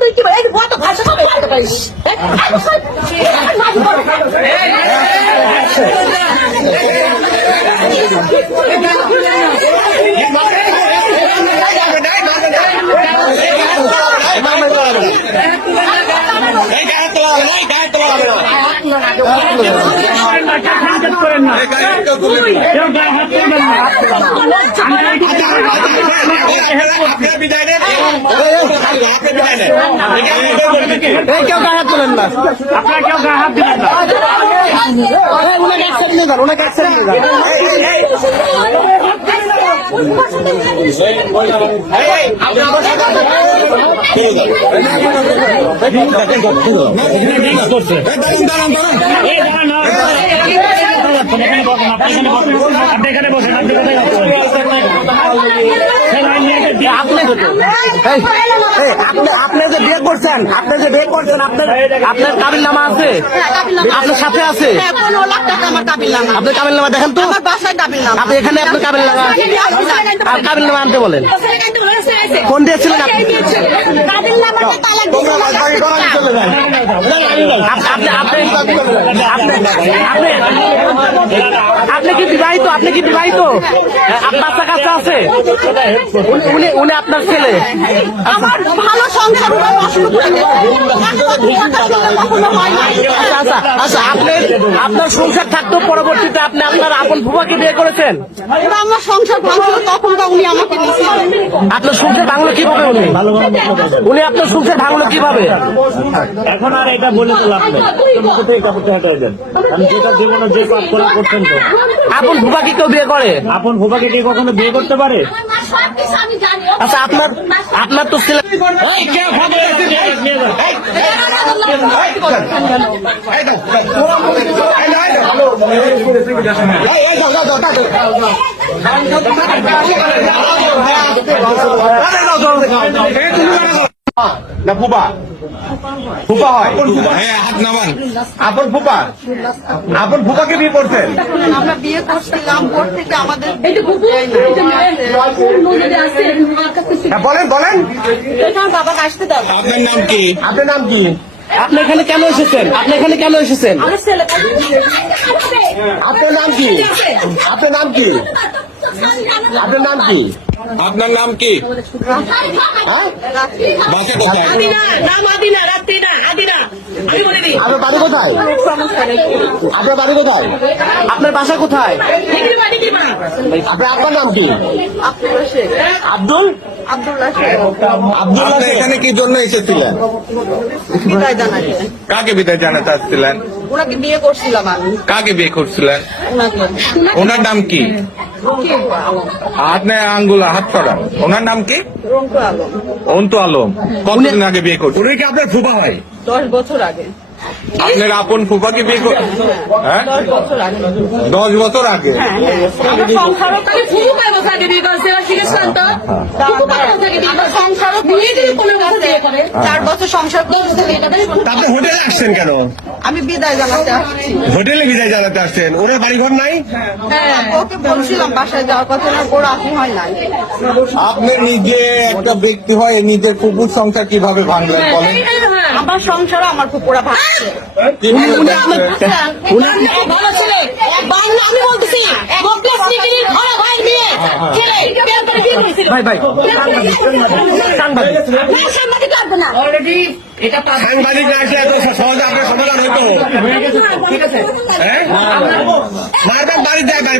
তুই কি এই কত ভাষা সব বলতে পারিস কেউ গায়ে হাত তোলেন না, আপনারা কেউ গায়ে হাত দিবেন না, ওনাকে অ্যাকশন নিয়ে যান, ওনাকে অ্যাকশন নিয়ে যান। আপনি যে বিয়ে করছেন, আপনার আপনার কাবিল নামা আছে, আপনার সাথে আছে, আপনার কাবিল নামা দেখেন তো, আপনি এখানে আপনার কাবিল নামা আনতে বলেন। কোন দিয়ে ছিলেন আপনি? আপনি কি বিবাহিত? আপনি কি বিবাহিত? বাচ্চা কাচ্চা আছে? উনি আপনার ছেলে? আমার ভালো সংসার আচ্ছা, আপনার সংসার থাকতেও পরবর্তীতে আপনি আপনার আপন ফুফাকে বিয়ে করেছেন? আমার সংসার ভাঙলো তখন উনি আমাকে নিয়েছিলেন। আপনার সংসার ভাঙলো কিভাবে? উনি আপনার সংসার ভাঙলো কিভাবে? এখন আর এটা বলে তো লাভ নেই, কোথায় কাপড়টা হটাই দেন। আমি যেটা জীবনে যে কাজ করে করতেন তো। আপন ফুফাকে কেউ বিয়ে করে? আপন ফুফাকে কে কখনো বিয়ে করতে পারে? আচ্ছা, আপনার তো ছেলে না ফুপা? ফুপা হয়, হাত নামান। আপন ফুপা, আপন ফুপাকে বিয়ে করছেন? আমরা বিয়ে করছিলাম, ভোর থেকে আমাদের বলেন বলেন, বাবা আসতে দাও। আপনার নাম কি? আপনার নাম কি? আপনি এখানে কেন এসেছেন? আপনি এখানে কেন এসেছেন? আমার ছেলে আপনার নাম কি? আপনার নাম কি? আপনার নাম কি? আপনার নাম কি? বাসা কোথায়? আপনার বাড়ি কোথায়? আপনার বাড়ি কোথায়? আপনার বাসা কোথায়? আপনার নাম কি? আব্দুল আব্দুল্লাহ। এখানে কি জন্য এসেছিলেন? বিদায় জানাতে। কাকে বিদায় জানাতে আসছিলেন? ওনাকে বিয়ে করছিলাম আমি। কাকে বিয়ে করছিলেন? ওনাকে ওনার নাম কি? আপনার আঙ্গুল হাত ছড়ান। ওনার নাম কি? রঙ্কু আলম। অন্তু আলম। কতদিন আগে বিয়ে করছেন? উনি কি আপনার ফুফা হয়? 10 বছর আগে। আপনার আপন ফুফাকে বিয়ে করছেন? হ্যাঁ, 10 বছর আগে। 10 বছর আগে। আমার সংসারও তাহলে ফুফু কয় বছর আগে বিয়ে করছে, এবার জিজ্ঞেস করেন তো। ফুফু কয় বছর আগে বিয়ে করছে? সংসারও বিয়ে দিয়ে 15 বছর বিয়ে করে। 4 বছর সংসার করছে, এটা তাহলে আপনি হোটেলে আসছেন কেন? আমি বিদায় জানাতে আসছি। হোটেলে বিদায় জানাতে আসছেন? ওনার বাড়িঘর নাই? হ্যাঁ, ওকে বলছিলাম বাসায় যাওয়ার কথা, না বড় আসি হয় নাই। আপনি নিজে একটা ব্যক্তি হয় নিজের কুকুর সংসার কিভাবে ভাঙলেন বলেন? আমার সংসারও আমার ফুপুরা ভাঙছে। ভালো ছেলে, বাংলা আমি বলতেছি, গোপ্লাস ডিগ্রির ভালো ভাইয়ের মেয়ে, ছেলে, বিয়ে করে বিয়ে করেছিল। ভাই সাংবাদিক লাগবে না। সাংবাদিক না আসলে এত সহজে আপনার সমাধান হতো? ঠিক আছে। হ্যাঁ, মারবেন বাড়ি যায়, বাড়ি